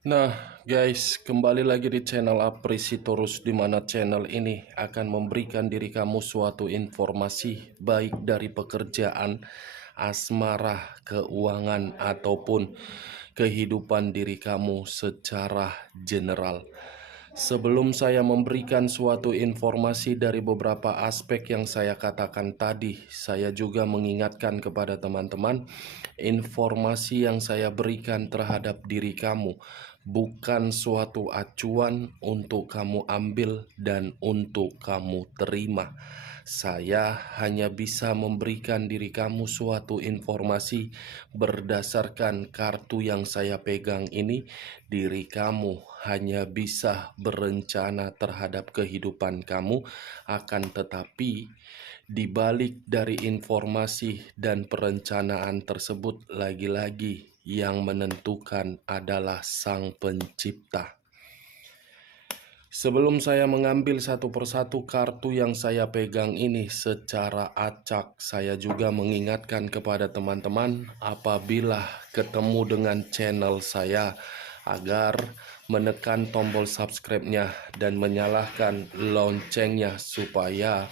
Nah, guys, kembali lagi di channel Aprisitorus, di mana channel ini akan memberikan diri kamu suatu informasi baik dari pekerjaan, asmara, keuangan, ataupun kehidupan diri kamu secara general. Sebelum saya memberikan suatu informasi dari beberapa aspek yang saya katakan tadi, saya juga mengingatkan kepada teman-teman, informasi yang saya berikan terhadap diri kamu bukan suatu acuan untuk kamu ambil dan untuk kamu terima. Saya hanya bisa memberikan diri kamu suatu informasi berdasarkan kartu yang saya pegang ini. Diri kamu hanya bisa berencana terhadap kehidupan kamu, akan tetapi di balik dari informasi dan perencanaan tersebut, lagi-lagi yang menentukan adalah Sang Pencipta. Sebelum saya mengambil satu persatu kartu yang saya pegang ini secara acak, saya juga mengingatkan kepada teman-teman apabila ketemu dengan channel saya agar menekan tombol subscribe-nya dan menyalakan loncengnya supaya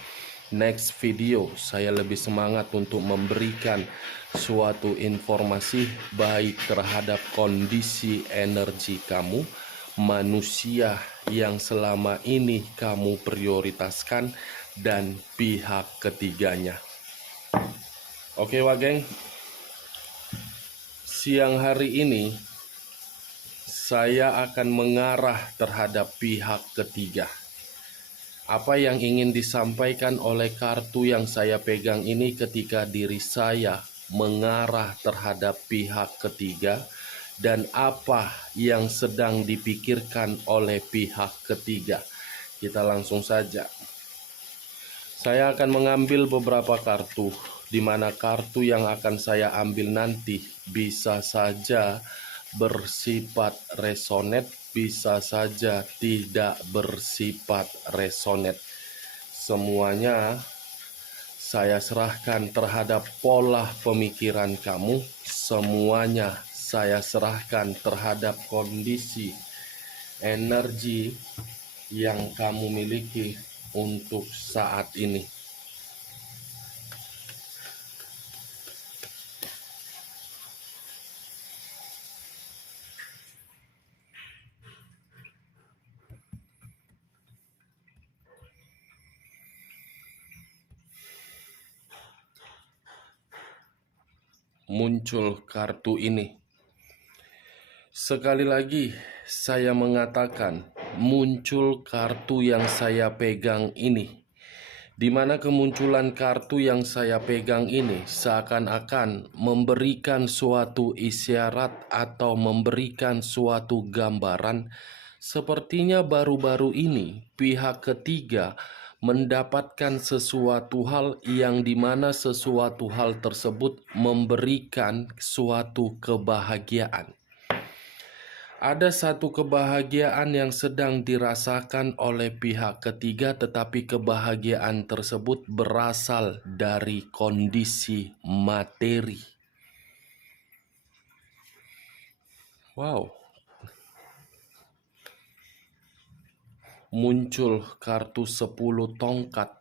next video saya lebih semangat untuk memberikan suatu informasi baik terhadap kondisi energi kamu, manusia yang selama ini kamu prioritaskan, dan pihak ketiganya. Oke Wageng, siang hari ini saya akan mengarah terhadap pihak ketiga. Apa yang ingin disampaikan oleh kartu yang saya pegang ini ketika diri saya mengarah terhadap pihak ketiga, dan apa yang sedang dipikirkan oleh pihak ketiga. Kita langsung saja. Saya akan mengambil beberapa kartu, di mana kartu yang akan saya ambil nanti bisa saja bersifat resonate, bisa saja tidak bersifat resonate. Semuanya saya serahkan terhadap pola pemikiran kamu. Semuanya saya serahkan terhadap kondisi energi yang kamu miliki untuk saat ini. Muncul kartu ini. Sekali lagi saya mengatakan, muncul kartu yang saya pegang ini, di mana kemunculan kartu yang saya pegang ini seakan-akan memberikan suatu isyarat atau memberikan suatu gambaran. Sepertinya baru-baru ini pihak ketiga mendapatkan sesuatu hal yang dimana sesuatu hal tersebut memberikan suatu kebahagiaan. Ada satu kebahagiaan yang sedang dirasakan oleh pihak ketiga, tetapi kebahagiaan tersebut berasal dari kondisi materi. Wow. Muncul kartu 10 tongkat.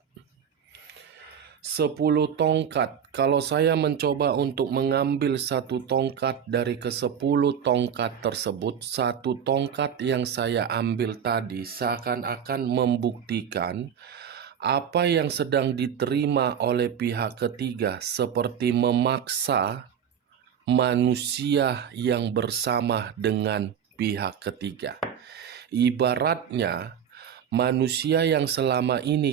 10 tongkat. Kalau saya mencoba untuk mengambil satu tongkat dari ke-10 tongkat tersebut, satu tongkat yang saya ambil tadi seakan-akan membuktikan apa yang sedang diterima oleh pihak ketiga, seperti memaksa manusia yang bersama dengan pihak ketiga. Ibaratnya manusia yang selama ini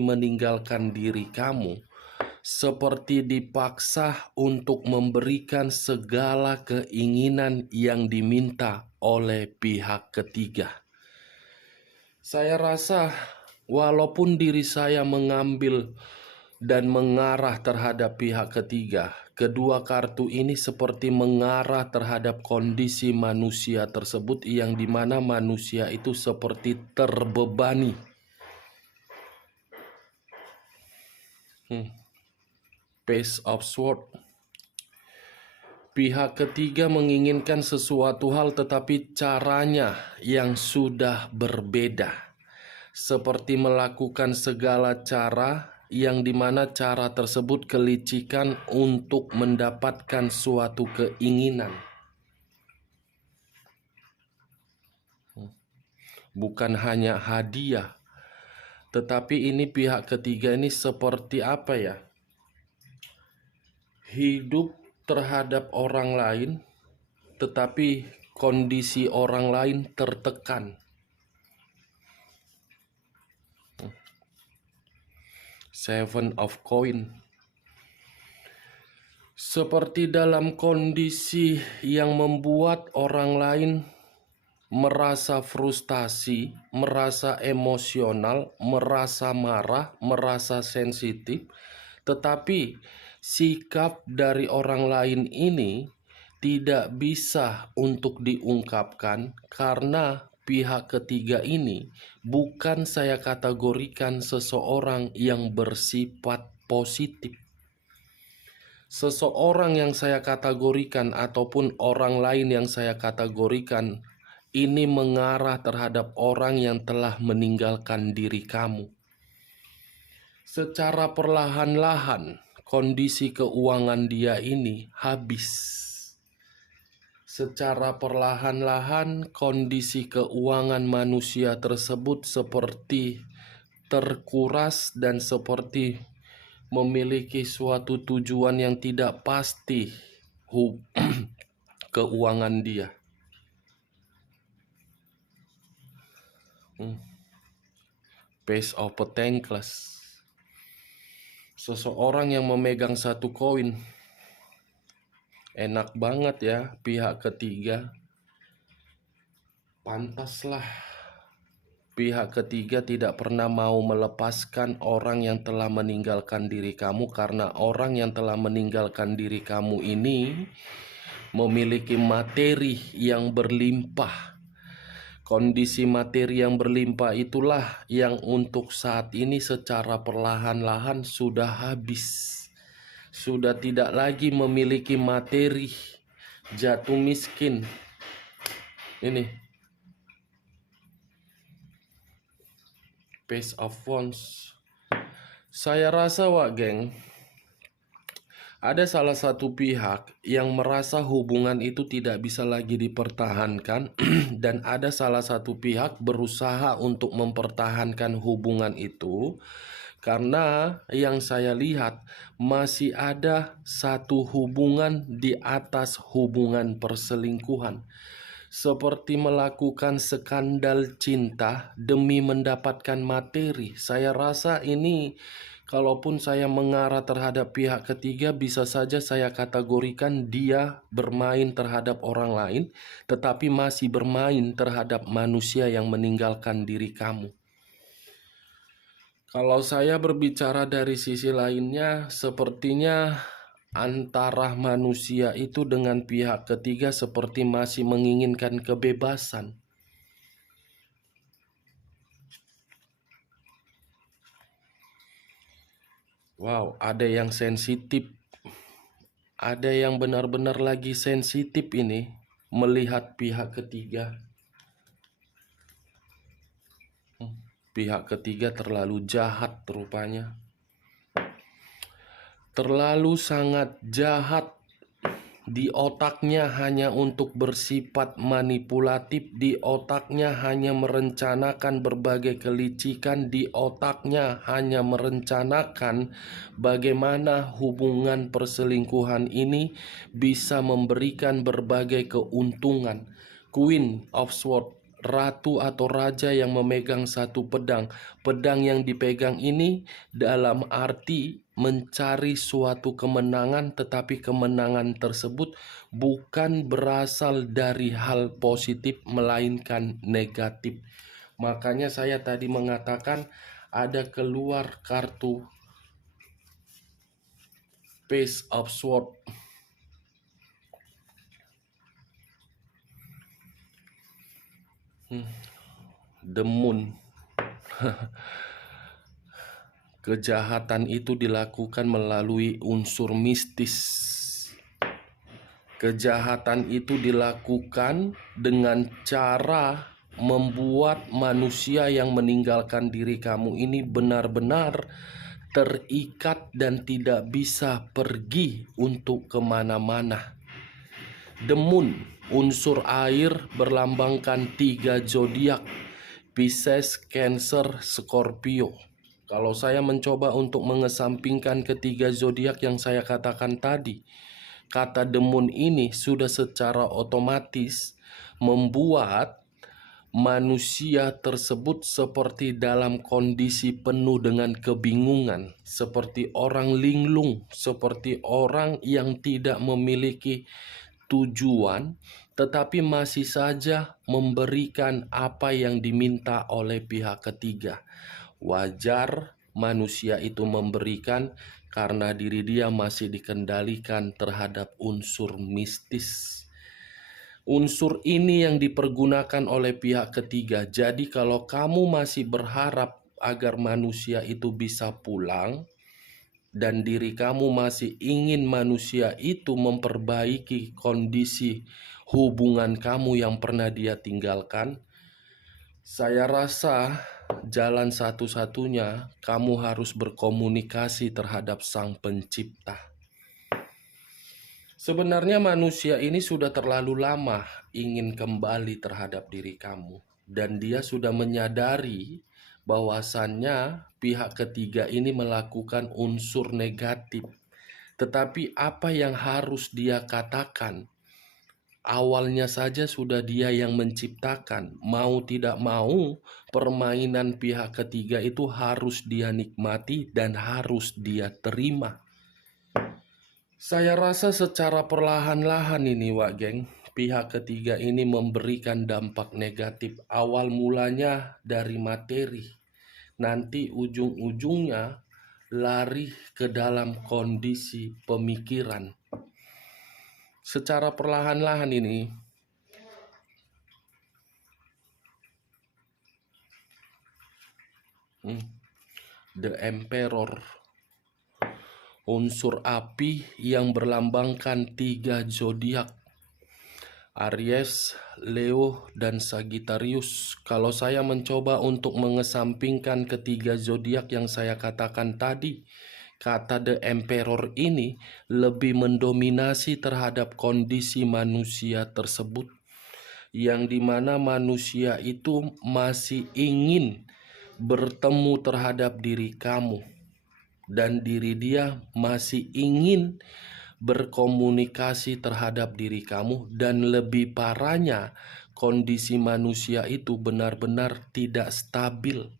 meninggalkan diri kamu seperti dipaksa untuk memberikan segala keinginan yang diminta oleh pihak ketiga. Saya rasa walaupun diri saya mengambil dan mengarah terhadap pihak ketiga, kedua kartu ini seperti mengarah terhadap kondisi manusia tersebut, yang dimana manusia itu seperti terbebani. Page of Swords. Pihak ketiga menginginkan sesuatu hal tetapi caranya yang sudah berbeda. Seperti melakukan segala cara yang dimana cara tersebut kelicikan untuk mendapatkan suatu keinginan. Bukan hanya hadiah, tetapi ini pihak ketiga ini seperti apa ya? Hidup terhadap orang lain, tetapi kondisi orang lain tertekan. Seven of Coin. Seperti dalam kondisi yang membuat orang lain merasa frustasi, merasa emosional, merasa marah, merasa sensitif, tetapi sikap dari orang lain ini tidak bisa untuk diungkapkan karena pihak ketiga ini bukan saya kategorikan seseorang yang bersifat positif. Seseorang yang saya kategorikan ataupun orang lain yang saya kategorikan ini mengarah terhadap orang yang telah meninggalkan diri kamu. Secara perlahan-lahan, kondisi keuangan dia ini habis. Secara perlahan-lahan, kondisi keuangan manusia tersebut seperti terkuras dan seperti memiliki suatu tujuan yang tidak pasti keuangan dia. Page of Pentacles. Seseorang yang memegang satu koin. Enak banget ya pihak ketiga. Pantaslah pihak ketiga tidak pernah mau melepaskan orang yang telah meninggalkan diri kamu, karena orang yang telah meninggalkan diri kamu ini memiliki materi yang berlimpah. Kondisi materi yang berlimpah itulah yang untuk saat ini secara perlahan-lahan sudah habis. Sudah tidak lagi memiliki materi, jatuh miskin. Ini Page of Wands. Saya rasa geng, ada salah satu pihak yang merasa hubungan itu tidak bisa lagi dipertahankan dan ada salah satu pihak berusaha untuk mempertahankan hubungan itu karena yang saya lihat masih ada satu hubungan di atas hubungan perselingkuhan. Seperti melakukan skandal cinta demi mendapatkan materi. Saya rasa ini, kalaupun saya mengarah terhadap pihak ketiga, bisa saja saya kategorikan dia bermain terhadap orang lain, tetapi masih bermain terhadap manusia yang meninggalkan diri kamu. Kalau saya berbicara dari sisi lainnya, sepertinya antara manusia itu dengan pihak ketiga seperti masih menginginkan kebebasan. Wow, ada yang sensitif. Ada yang benar-benar lagi sensitif ini melihat pihak ketiga. Pihak ketiga terlalu jahat rupanya. Terlalu sangat jahat. Di otaknya hanya untuk bersifat manipulatif, di otaknya hanya merencanakan berbagai kelicikan, di otaknya hanya merencanakan bagaimana hubungan perselingkuhan ini bisa memberikan berbagai keuntungan. Queen of Swords, ratu atau raja yang memegang satu pedang. Pedang yang dipegang ini dalam arti mencari suatu kemenangan, tetapi kemenangan tersebut bukan berasal dari hal positif melainkan negatif. Makanya saya tadi mengatakan ada keluar kartu Page of Swords. The Moon. Kejahatan itu dilakukan melalui unsur mistis. Kejahatan itu dilakukan dengan cara membuat manusia yang meninggalkan diri kamu ini benar-benar terikat dan tidak bisa pergi untuk kemana-mana. Demun, unsur air berlambangkan 3 zodiak: Pisces, Cancer, Scorpio. Kalau saya mencoba untuk mengesampingkan ketiga zodiak yang saya katakan tadi, kata demun ini sudah secara otomatis membuat manusia tersebut seperti dalam kondisi penuh dengan kebingungan, seperti orang linglung, seperti orang yang tidak memiliki tujuan, tetapi masih saja memberikan apa yang diminta oleh pihak ketiga. Wajar manusia itu memberikan karena diri dia masih dikendalikan terhadap unsur mistis. Unsur ini yang dipergunakan oleh pihak ketiga. Jadi kalau kamu masih berharap agar manusia itu bisa pulang, dan diri kamu masih ingin manusia itu memperbaiki kondisi hubungan kamu yang pernah dia tinggalkan, saya rasa jalan satu-satunya kamu harus berkomunikasi terhadap Sang Pencipta. Sebenarnya manusia ini sudah terlalu lama ingin kembali terhadap diri kamu, dan dia sudah menyadari bahwasannya pihak ketiga ini melakukan unsur negatif. Tetapi apa yang harus dia katakan? Awalnya saja sudah dia yang menciptakan. Mau tidak mau, permainan pihak ketiga itu harus dia nikmati dan harus dia terima. Saya rasa secara perlahan-lahan ini, Wak Geng, pihak ketiga ini memberikan dampak negatif. Awal mulanya dari materi, nanti ujung-ujungnya lari ke dalam kondisi pemikiran. Secara perlahan-lahan ini, The Emperor, unsur api yang berlambangkan 3 zodiak, Aries, Leo, dan Sagittarius. Kalau saya mencoba untuk mengesampingkan ketiga zodiak yang saya katakan tadi, kata The Emperor ini lebih mendominasi terhadap kondisi manusia tersebut, yang dimana manusia itu masih ingin bertemu terhadap diri kamu, dan diri dia masih ingin berkomunikasi terhadap diri kamu, dan lebih parahnya kondisi manusia itu benar-benar tidak stabil.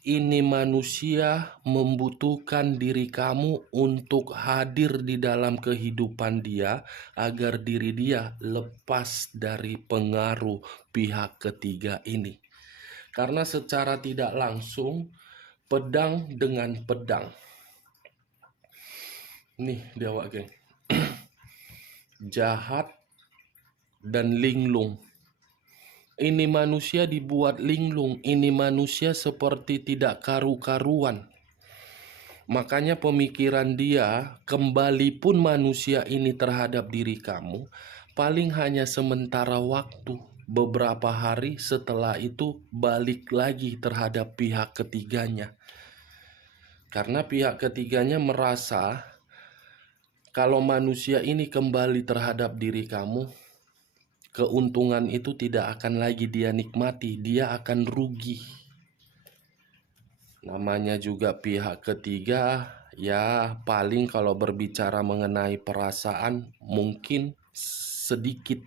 Ini manusia membutuhkan diri kamu untuk hadir di dalam kehidupan dia agar diri dia lepas dari pengaruh pihak ketiga ini. Karena secara tidak langsung, pedang dengan pedang. Nih dia, Wak Geng. Jahat dan linglung. Ini manusia dibuat linglung, ini manusia seperti tidak karu-karuan. Makanya pemikiran dia, kembali pun manusia ini terhadap diri kamu, paling hanya sementara waktu. Beberapa hari setelah itu balik lagi terhadap pihak ketiganya. Karena pihak ketiganya merasa kalau manusia ini kembali terhadap diri kamu, keuntungan itu tidak akan lagi dia nikmati, dia akan rugi. Namanya juga pihak ketiga, ya paling kalau berbicara mengenai perasaan mungkin sedikit.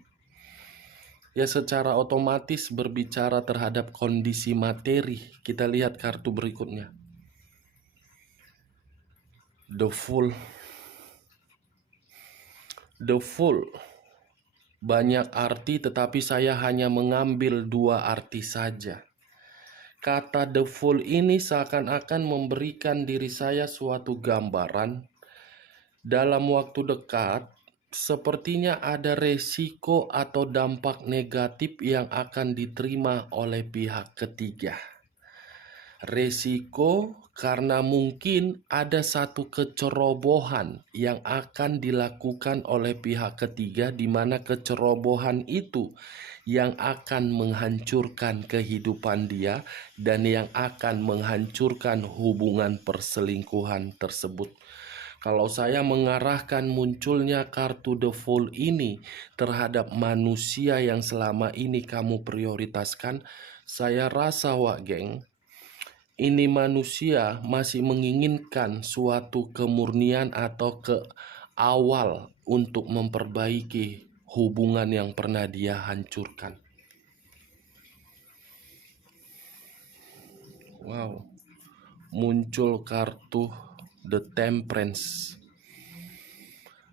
Ya secara otomatis berbicara terhadap kondisi materi. Kita lihat kartu berikutnya. The Fool. The Fool banyak arti, tetapi saya hanya mengambil 2 arti saja. Kata The Fool ini seakan-akan memberikan diri saya suatu gambaran. Dalam waktu dekat, sepertinya ada resiko atau dampak negatif yang akan diterima oleh pihak ketiga. Resiko karena mungkin ada satu kecerobohan yang akan dilakukan oleh pihak ketiga, di mana kecerobohan itu yang akan menghancurkan kehidupan dia dan yang akan menghancurkan hubungan perselingkuhan tersebut. Kalau saya mengarahkan munculnya kartu The Fool ini terhadap manusia yang selama ini kamu prioritaskan, saya rasa, Wak Geng, ini manusia masih menginginkan suatu kemurnian atau ke awal untuk memperbaiki hubungan yang pernah dia hancurkan. Wow, muncul kartu The Temperance.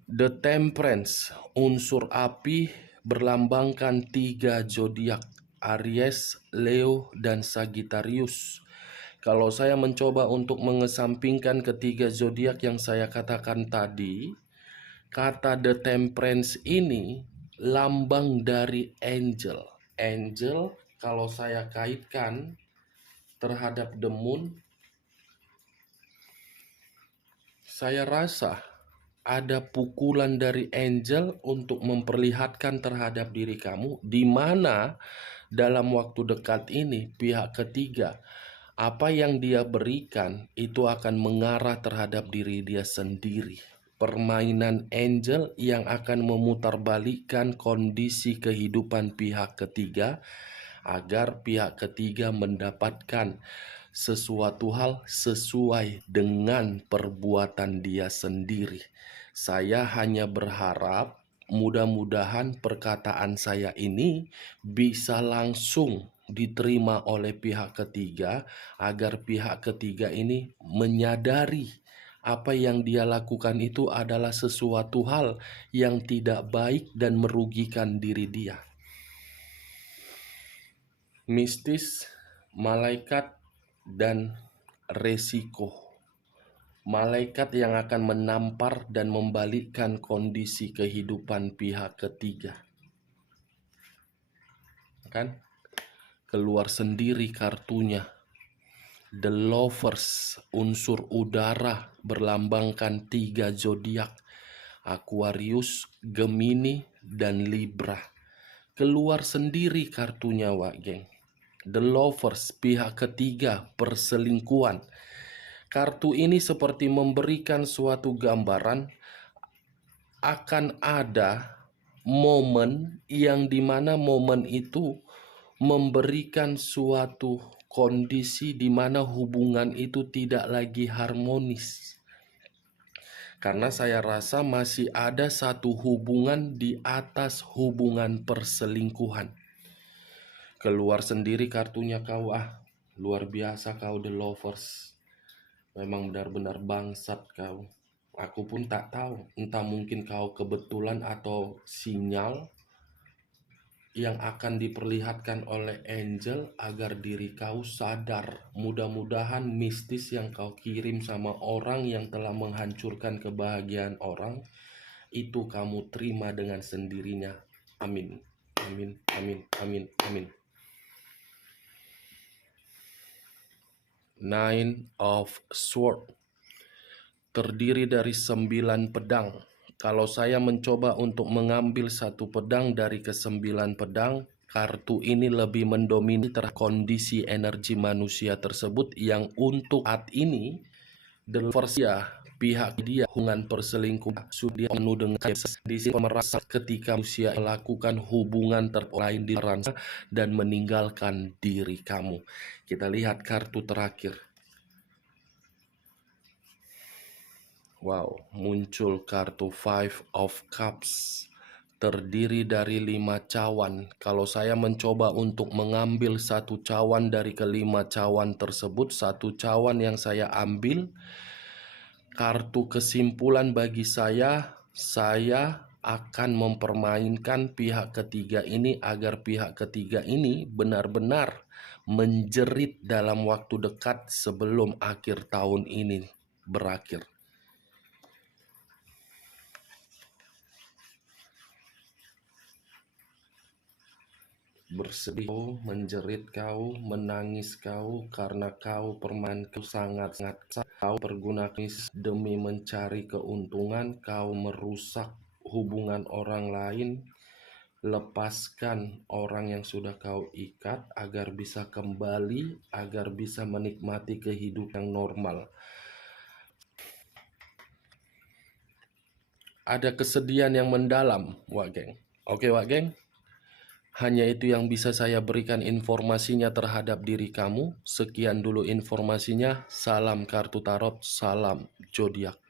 The Temperance, unsur api, berlambangkan 3 zodiak, Aries, Leo, dan Sagittarius. Kalau saya mencoba untuk mengesampingkan ketiga zodiak yang saya katakan tadi, kata The Temperance ini lambang dari angel. Angel kalau saya kaitkan terhadap the moon, saya rasa ada pukulan dari angel untuk memperlihatkan terhadap diri kamu, di mana dalam waktu dekat ini pihak ketiga, apa yang dia berikan itu akan mengarah terhadap diri dia sendiri. Permainan angel yang akan memutarbalikkan kondisi kehidupan pihak ketiga agar pihak ketiga mendapatkan sesuatu hal sesuai dengan perbuatan dia sendiri. Saya hanya berharap mudah-mudahan perkataan saya ini bisa langsung diterima oleh pihak ketiga agar pihak ketiga ini menyadari apa yang dia lakukan itu adalah sesuatu hal yang tidak baik dan merugikan diri dia. Mistis, malaikat, dan resiko. Malaikat yang akan menampar dan membalikkan kondisi kehidupan pihak ketiga. Kan? Keluar sendiri kartunya. The Lovers, unsur udara, berlambangkan 3 zodiak, Aquarius, Gemini, dan Libra. Keluar sendiri kartunya, Wak Geng. The Lovers, pihak ketiga, perselingkuhan. Kartu ini seperti memberikan suatu gambaran akan ada momen yang dimana momen itu memberikan suatu kondisi di mana hubungan itu tidak lagi harmonis. Karena saya rasa masih ada satu hubungan di atas hubungan perselingkuhan. Keluar sendiri kartunya kau, luar biasa kau The Lovers. Memang benar-benar bangsat kau. Aku pun tak tahu, entah mungkin kau kebetulan atau sinyal yang akan diperlihatkan oleh angel agar diri kau sadar. Mudah-mudahan mistis yang kau kirim sama orang yang telah menghancurkan kebahagiaan orang itu kamu terima dengan sendirinya. Amin. Amin, amin, amin, amin. Nine of Swords terdiri dari 9 pedang. Kalau saya mencoba untuk mengambil satu pedang dari ke-9 pedang, kartu ini lebih mendominasi terhadap kondisi energi manusia tersebut yang untuk saat ini Delversia pihak dia hubungan perselingkuhan sudah penuh dengan kondisi merasa ketika manusia melakukan hubungan terlain di ransa dan meninggalkan diri kamu. Kita lihat kartu terakhir. Wow, muncul kartu Five of Cups terdiri dari 5 cawan. Kalau saya mencoba untuk mengambil satu cawan dari kelima cawan tersebut, satu cawan yang saya ambil, kartu kesimpulan bagi saya akan mempermainkan pihak ketiga ini agar pihak ketiga ini benar-benar menjerit dalam waktu dekat sebelum akhir tahun ini berakhir. bersedih kau, menjerit kau, menangis kau, karena kau permainanku sangat-sangat kau pergunakan demi mencari keuntungan, kau merusak hubungan orang lain. Lepaskan orang yang sudah kau ikat agar bisa kembali, agar bisa menikmati kehidupan yang normal. Ada kesedihan yang mendalam, Wak Geng. Oke, Wak Geng. Hanya itu yang bisa saya berikan informasinya terhadap diri kamu. Sekian dulu informasinya. Salam kartu tarot, salam zodiak.